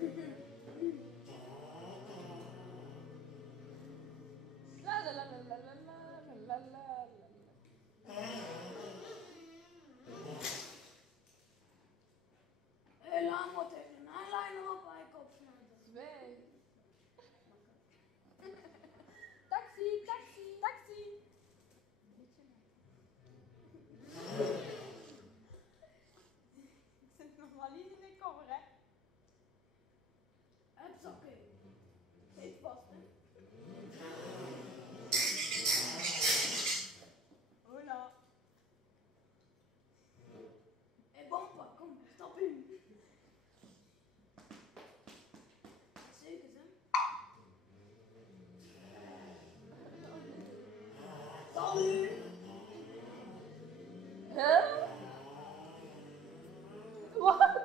La la la la la la la la la. Heel lang wordt even een eyeliner op bij kop snijden. 2. Taxi, taxi, taxi. Ik zit nog maar niet in de koffer, hè? Het zakken. Zit vast, hè? Hola. Hé, Bompa, kom, stap in. Zeker, hè? Salut! Huh? Wat?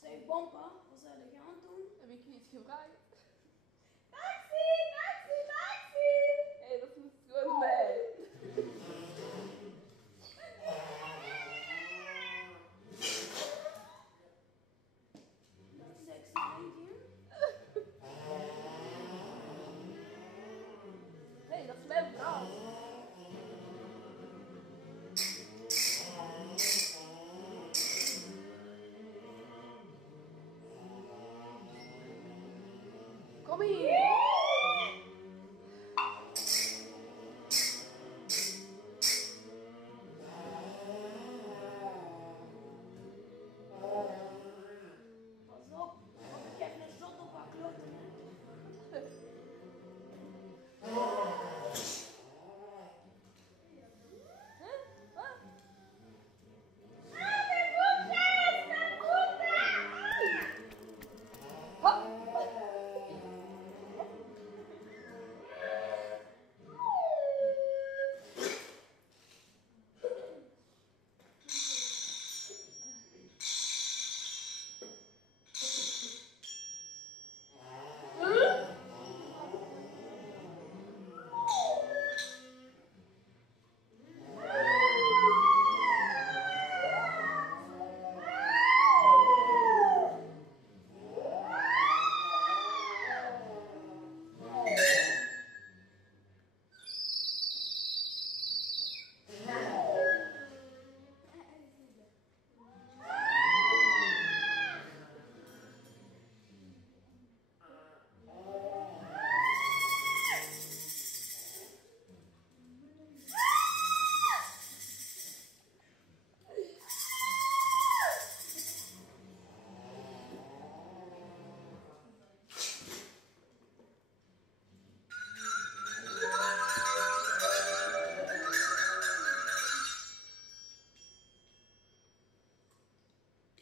Zeg, Bompa, wat zou je gaan doen? Heb ik niet gebruikt? Taxi, taxi, taxi! Hé, dat moet gewoon bij. Sexy lady. Hé, dat is mijn vrouw. Kom hier. Pas op, want ik heb een zot op haar kloten.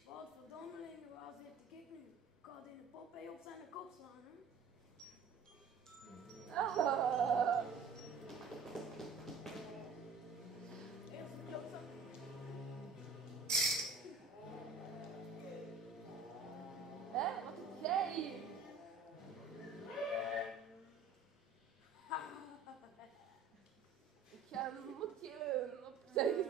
Wat verdommelingen, waar zit ik nu? Ik had in de pop op zijn kop slaan, hè? Ah. Eerste klootzak. Hè? Wat doe jij hier? Ik ga een moedje opzij